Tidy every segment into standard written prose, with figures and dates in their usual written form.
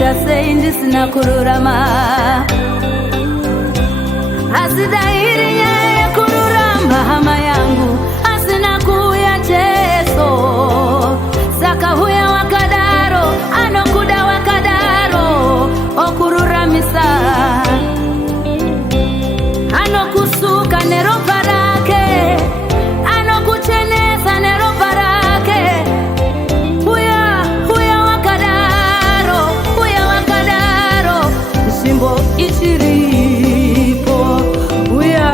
seindi sina kururama asidairi ya kururama hama yangu asina kuya cheso saka huya wakadaro anokuda wakadaro okururamisa anokusuka nero parake anokucheneza nero parake huya wakadaro shimbo ichiripo huya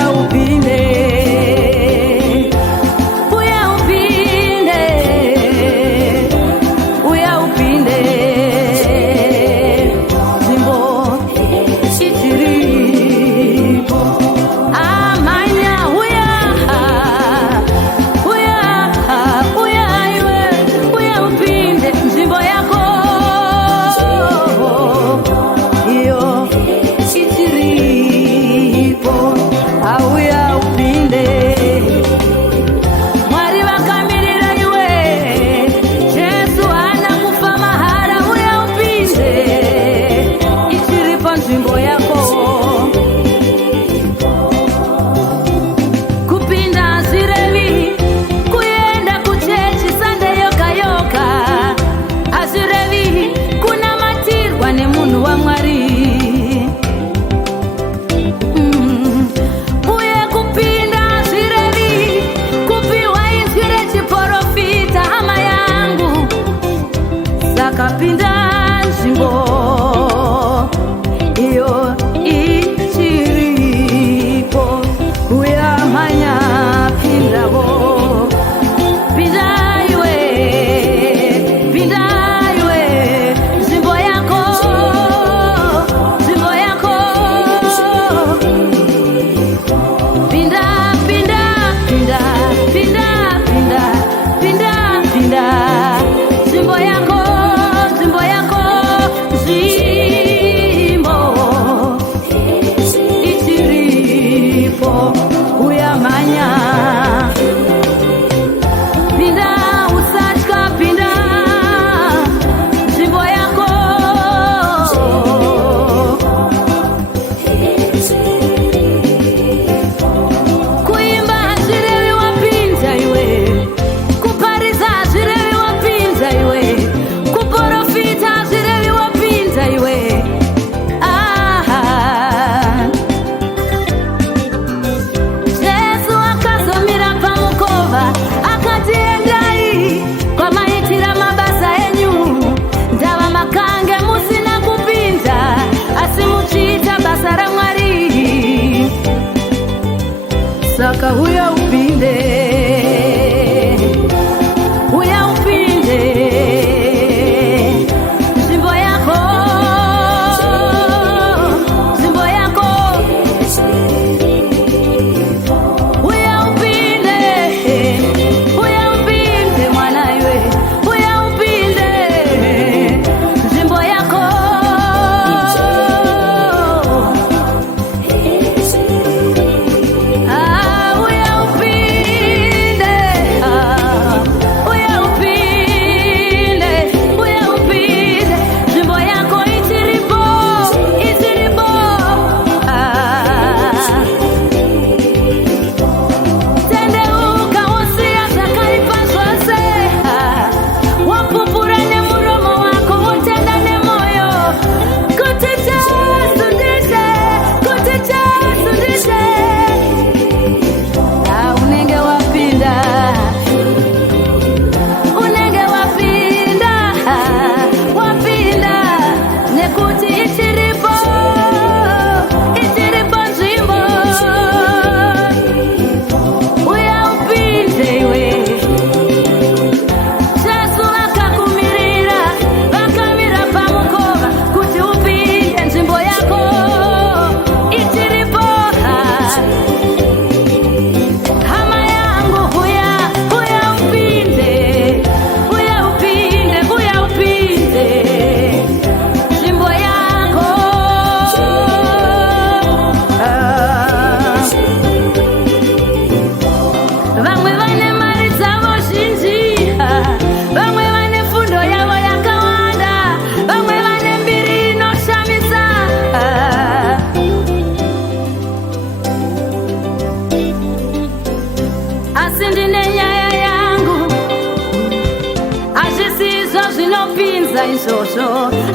za insoso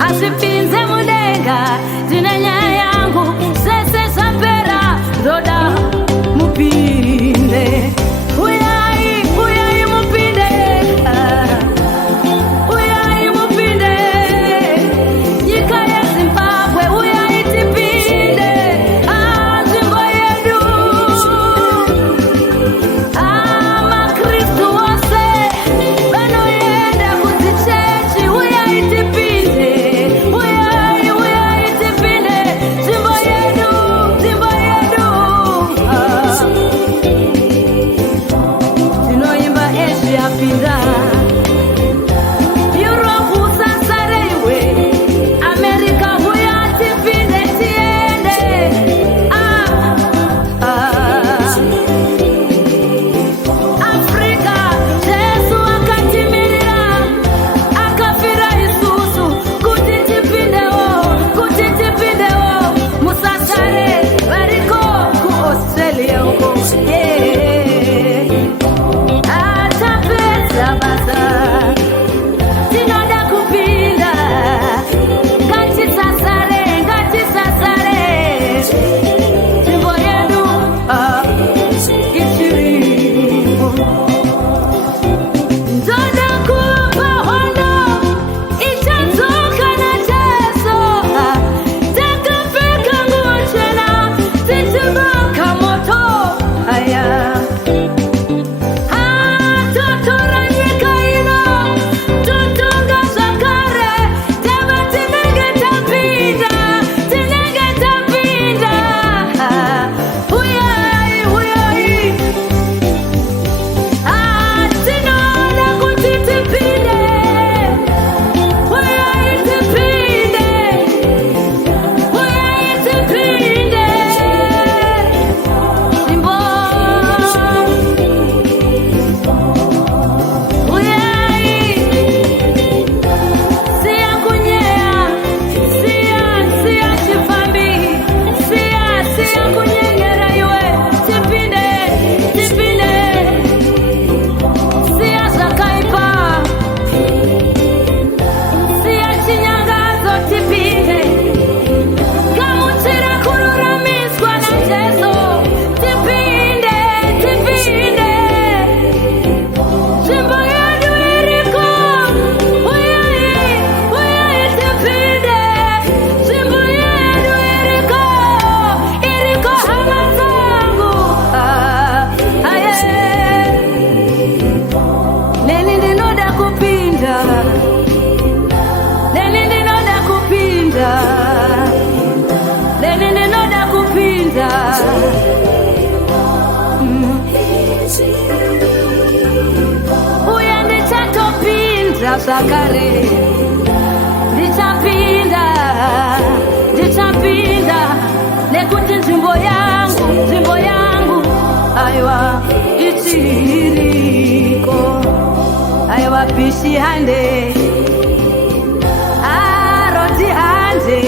asipinze mudenga tinenya yangu sese sapera roda mupinde uyai mupinde uyai mupinde nyika ya Zimbabwe uyai tipinde Zimbo yedu Kristu wose vanoenda kuzichechi uyai tipinde uyai tipinde Zimbo yedu tinoimba Asia pinda Europe usasareiwe America uyai tipinde tiende Afrika Yesu akatimirira akafira isusu kuti tipindewo musasare variko ku Australia uko atapedza basa tinoda kupinda ngatisasare nzvimbo yedu ichiripo ndoda kupa hondo ichadzoka naJesu takapfeka nguo chena tichibaka moto aya totora nyika ino totonga zvakare tava tinenge tapinda uyai tinoda kuti tipinde uyai tipinde Zimbo uyai siya kunyea siya chifambi siya kunyenyera iwe tipinde siya zvakaipa siya chinyangadzo tipinde gamuchira kururamiswa naJesu tipinde Zimbo yedu iriko uyai tipinde Zimbo yedu iriko hama zangu neni ndinoda kupinda uye ndichatopinda zvakare ndichapinda nekuti nzvimbo yangu aiwa ichiriko aiwa pishi hande aroti hande